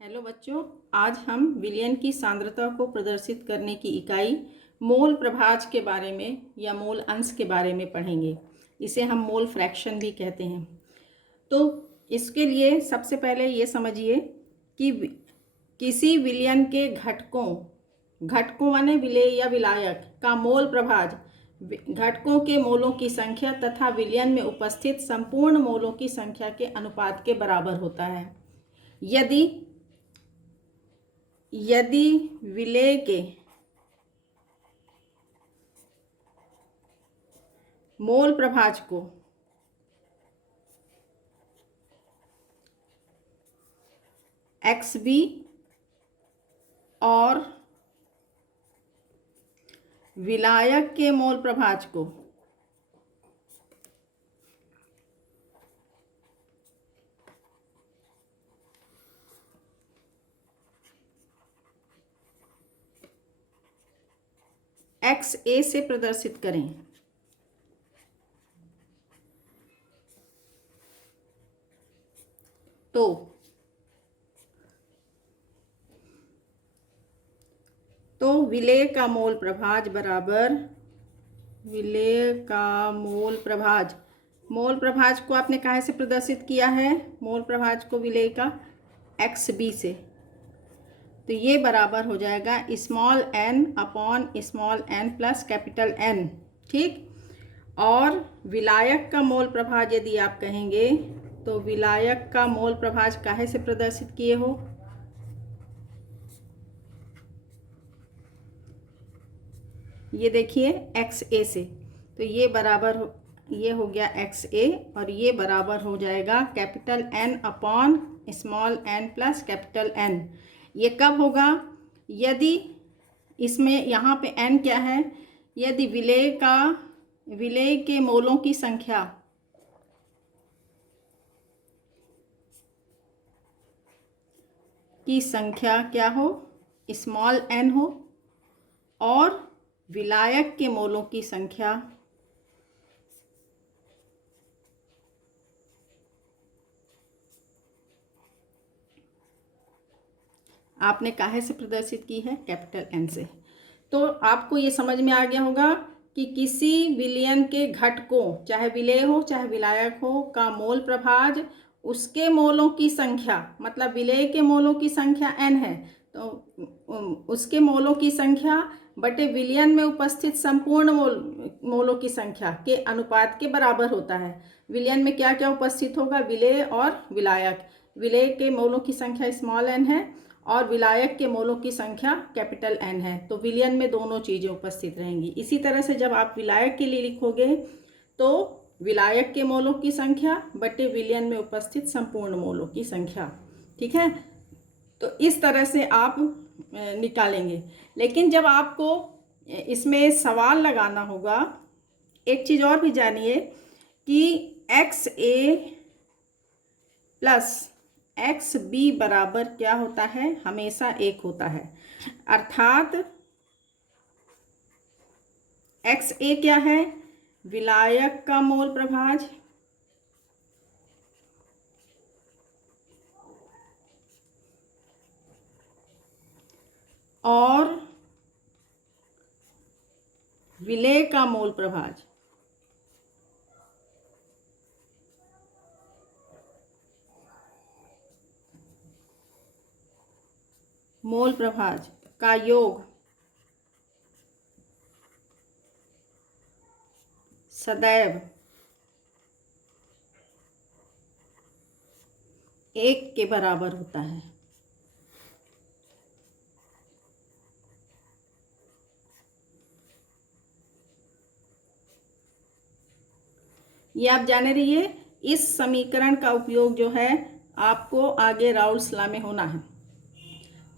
Hello बच्चों, आज हम विलयन की सांद्रता को प्रदर्शित करने की इकाई मोल प्रभाज के बारे में या मोल अंश के बारे में पढ़ेंगे। इसे हम मोल फ्रैक्शन भी कहते हैं। तो इसके लिए सबसे पहले ये समझिए कि किसी विलयन के घटकों माने विलेय या विलायक का मोल प्रभाज घटकों के मोलों की संख्या तथा विलयन में उपस्थित संपूर्ण मोलों की संख्या के अनुपात के बराबर होता है। यदि विलेय के मोल प्रभाज को XB और विलायक के मोल प्रभाज को XA से प्रदर्शित करें तो विलेय का मोल प्रभाज बराबर विलेय का मोल प्रभाज को आपने कहाँ से प्रदर्शित किया है? मोल प्रभाज को विलेय का XB से। तो ये बराबर हो जाएगा small n upon small n plus capital N, ठीक। और विलायक का मोल प्रभाज यदि आप कहेंगे तो विलायक का मोल प्रभाज काहे से प्रदर्शित किए हो? ये देखिए XA से। तो ये हो गया XA और ये बराबर हो जाएगा capital N upon small n plus capital N। ये कब होगा? यदि इसमें यहाँ पे n क्या है? यदि विलेय के मोलों की संख्या क्या हो? स्मॉल n हो और विलायक के मोलों की संख्या आपने काहे से प्रदर्शित की है? कैपिटल N से। तो आपको ये समझ में आ गया होगा कि किसी विलयन के घटकों, चाहे विलेय हो चाहे विलायक हो, का मोल प्रभाज उसके मोलों की संख्या, मतलब विलेय के मोलों की संख्या n है तो उसके मोलों की संख्या बटे विलयन में उपस्थित संपूर्ण मोलों की संख्या के अनुपात के बराबर होता है। विलयन में क्या क्या उपस्थित होगा? विलेय और विलायक। विलेय के मोलों की संख्या स्मॉल n है और विलायक के मोलों की संख्या कैपिटल N है। तो विलयन में दोनों चीज़ें उपस्थित रहेंगी। इसी तरह से जब आप विलायक के लिए लिखोगे तो विलायक के मोलों की संख्या बटे विलयन में उपस्थित संपूर्ण मोलों की संख्या, ठीक है। तो इस तरह से आप निकालेंगे। लेकिन जब आपको इसमें सवाल लगाना होगा, एक चीज़ और भी जानिए कि XA प्लस XB बराबर क्या होता है? हमेशा 1 होता है। अर्थात XA क्या है? विलायक का मोल प्रभाज और विलेय का मोल प्रभाज। मोल प्रभाज का योग सदैव 1 के बराबर होता है। ये आप जाने रहिए, इस समीकरण का उपयोग जो है आपको आगे राउल्स लॉ में होना है।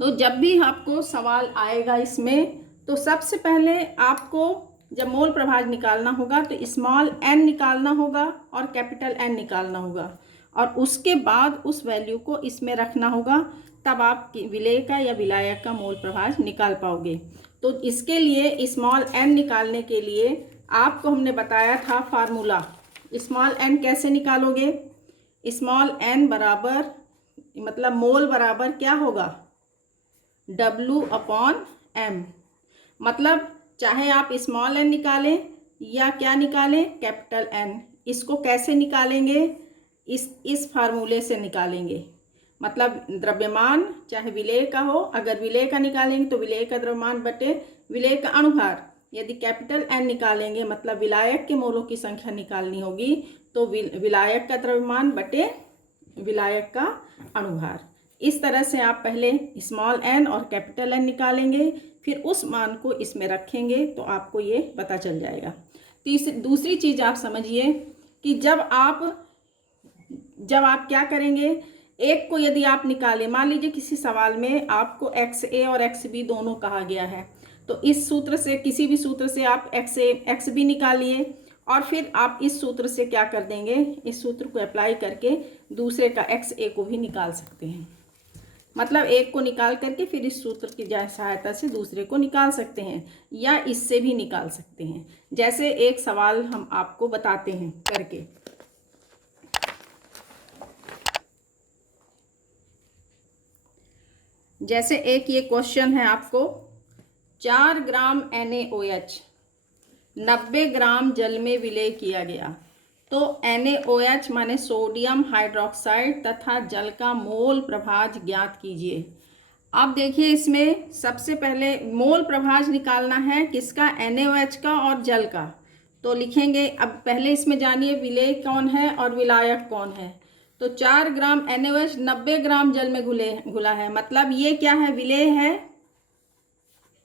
तो जब भी आपको सवाल आएगा इसमें, तो सबसे पहले आपको जब मोल प्रभाज निकालना होगा तो स्मॉल n निकालना होगा और कैपिटल N निकालना होगा और उसके बाद उस वैल्यू को इसमें रखना होगा, तब आप विलेय का या विलायक का मोल प्रभाज निकाल पाओगे। तो इसके लिए स्मॉल n निकालने के लिए आपको हमने बताया था फार्मूला। स्मॉल n कैसे निकालोगे? स्मॉल n बराबर मतलब मोल बराबर क्या होगा, W/M। मतलब चाहे आप स्मॉल n निकालें या क्या निकालें, कैपिटल N। इसको कैसे निकालेंगे, इस फार्मूले से निकालेंगे। मतलब द्रव्यमान चाहे विलेय का हो, अगर विलेय का निकालेंगे तो विलेय का द्रव्यमान बटे विलेय का अणुभार। यदि कैपिटल N निकालेंगे मतलब विलायक के मोलों की संख्या निकालनी होगी, तो विलायक का द्रव्यमान बटे विलायक का अणुभार। इस तरह से आप पहले स्मॉल n और कैपिटल N निकालेंगे, फिर उस मान को इसमें रखेंगे तो आपको ये पता चल जाएगा। दूसरी चीज़ आप समझिए कि जब आप क्या करेंगे, एक को यदि आप निकालें, मान लीजिए किसी सवाल में आपको XA और XB दोनों कहा गया है, तो इस सूत्र से, किसी भी सूत्र से आप XA XB निकालिए और फिर आप इस सूत्र से क्या कर देंगे, इस सूत्र को अप्लाई करके दूसरे का XA को भी निकाल सकते हैं। मतलब एक को निकाल करके फिर इस सूत्र की सहायता से दूसरे को निकाल सकते हैं, या इससे भी निकाल सकते हैं। जैसे एक सवाल हम आपको बताते हैं करके। जैसे एक ये क्वेश्चन है आपको, 4 ग्राम NaOH 90 ग्राम जल में विलेय किया गया, तो NaOH माने सोडियम हाइड्रोक्साइड तथा जल का मोल प्रभाज ज्ञात कीजिए। अब देखिए इसमें सबसे पहले मोल प्रभाज निकालना है किसका, NaOH का और जल का। तो लिखेंगे, अब पहले इसमें जानिए विलेय कौन है और विलायक कौन है। तो 4 ग्राम NaOH 90 ग्राम जल में घुला है, मतलब ये क्या है, विलेय है,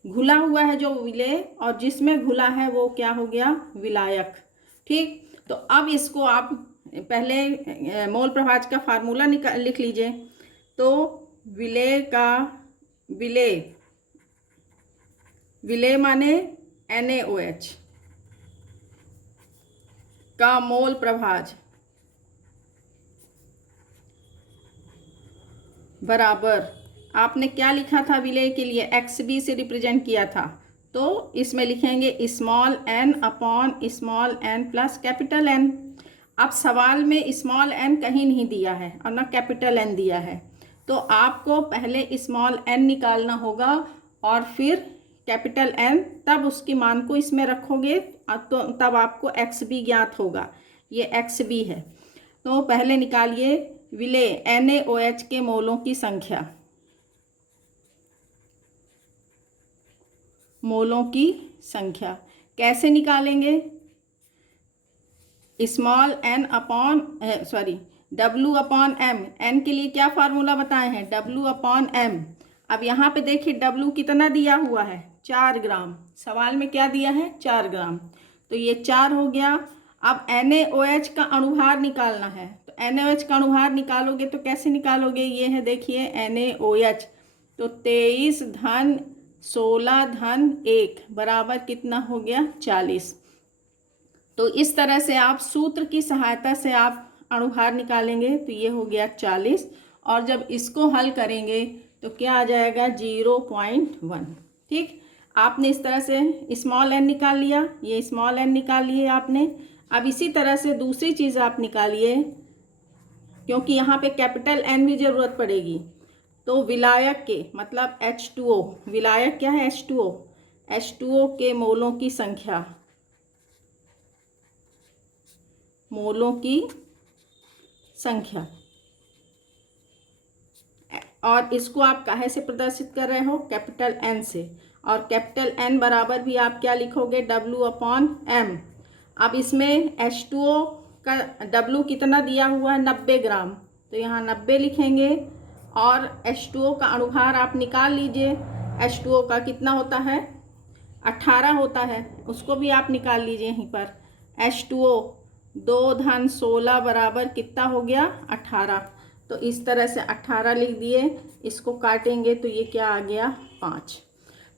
घुला हुआ है जो विलेय, और जिसमें घुला है वो क्या हो गया, विलायक। ठीक, तो अब इसको आप पहले मोल प्रभाज का फार्मूला लिख लीजिए। तो विलेय माने NaOH का मोल प्रभाज बराबर, आपने क्या लिखा था विलेय के लिए, XB से रिप्रेजेंट किया था, तो इसमें लिखेंगे small n plus capital N। अब सवाल में स्मॉल n कहीं नहीं दिया है और ना कैपिटल N दिया है, तो आपको पहले स्मॉल n निकालना होगा और फिर कैपिटल N, तब उसके मान को इसमें रखोगे तो तब आपको XB ज्ञात होगा। ये XB है। तो पहले निकालिए विलेय NaOH के मोलों की संख्या, मोलों की संख्या कैसे निकालेंगे, स्मॉल W/M। n के लिए क्या फार्मूला बताए हैं, W/M। अब यहाँ पे देखिए W कितना दिया हुआ है, 4 ग्राम, सवाल में क्या दिया है, 4 ग्राम, तो ये 4 हो गया। अब NaOH का अणुभार निकालना है, तो NaOH का अणुभार निकालोगे तो कैसे निकालोगे, ये है देखिए NaOH, तो 23 धन 16 धन 1 बराबर कितना हो गया, 40। तो इस तरह से आप सूत्र की सहायता से आप अणुभार निकालेंगे, तो ये हो गया 40, और जब इसको हल करेंगे तो क्या आ जाएगा, 0.1। ठीक, आपने इस तरह से स्मॉल n निकाल लिया, ये स्मॉल n निकाल लिए आपने। अब इसी तरह से दूसरी चीज़ आप निकालिए, क्योंकि यहाँ पे कैपिटल N भी ज़रूरत पड़ेगी। तो विलायक के मतलब H2O, विलायक क्या है, H2O के मोलों की संख्या, मोलों की संख्या, और इसको आप काहे से प्रदर्शित कर रहे हो, कैपिटल N से, और कैपिटल N बराबर भी आप क्या लिखोगे, W/M। अब इसमें H2O का W कितना दिया हुआ है, 90 ग्राम, तो यहाँ 90 लिखेंगे, और H2O का अणुभार आप निकाल लीजिए। H2O का कितना होता है, 18 होता है, उसको भी आप निकाल लीजिए यहीं पर। H2O 2 धन 16 बराबर कितना हो गया, 18। तो इस तरह से 18 लिख दिए, इसको काटेंगे तो ये क्या आ गया, 5।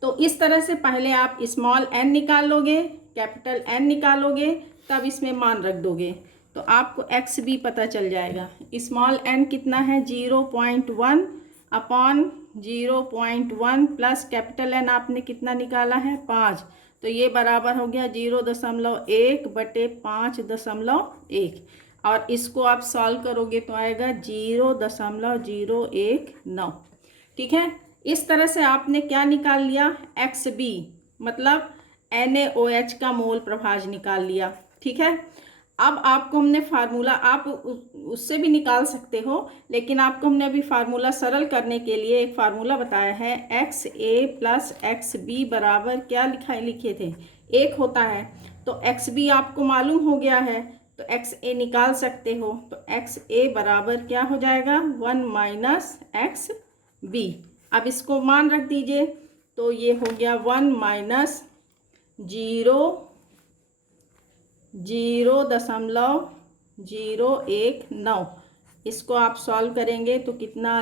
तो इस तरह से पहले आप स्मॉल n निकाल लोगे, कैपिटल N निकालोगे, तब इसमें मान रख दोगे तो आपको XB पता चल जाएगा। स्मॉल n कितना है, 0.1 अपॉन 0.1 प्लस कैपिटल N आपने कितना निकाला है, 5, तो ये बराबर हो गया 0.1 बटे 5.1। और इसको आप सॉल्व करोगे तो आएगा 0.019। ठीक है, इस तरह से आपने क्या निकाल लिया, XB मतलब NaOH का मोल प्रभाज निकाल लिया। ठीक है, अब आपको हमने फार्मूला, आप उससे भी निकाल सकते हो, लेकिन आपको हमने अभी फार्मूला सरल करने के लिए एक फार्मूला बताया है। XA + XB बराबर क्या लिखे थे, 1 होता है। तो XB आपको मालूम हो गया है तो XA निकाल सकते हो। तो XA बराबर क्या हो जाएगा, 1 - XB। अब इसको मान रख दीजिए, तो ये हो गया 1 - 0.019। इसको आप सॉल्व करेंगे तो कितना आ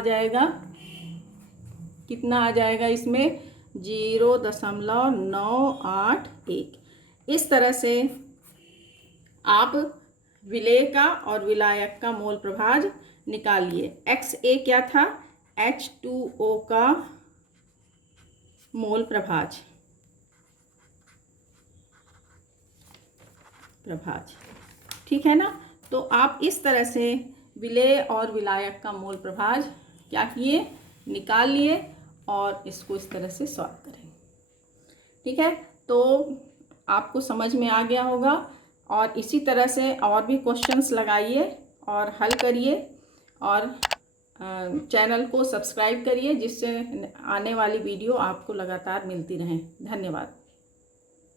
जाएगा, इसमें 0.981। इस तरह से आप विलेय का और विलायक का मोल प्रभाज निकालिए। XA क्या था, H2O का मोल प्रभाज। ठीक है ना। तो आप इस तरह से विलेय और विलायक का मोल प्रभाज क्या किए, निकाल लिए और इसको इस तरह से सॉल्व करेंगे। ठीक है, तो आपको समझ में आ गया होगा। और इसी तरह से और भी क्वेश्चंस लगाइए और हल करिए, और चैनल को सब्सक्राइब करिए, जिससे आने वाली वीडियो आपको लगातार मिलती रहें। धन्यवाद।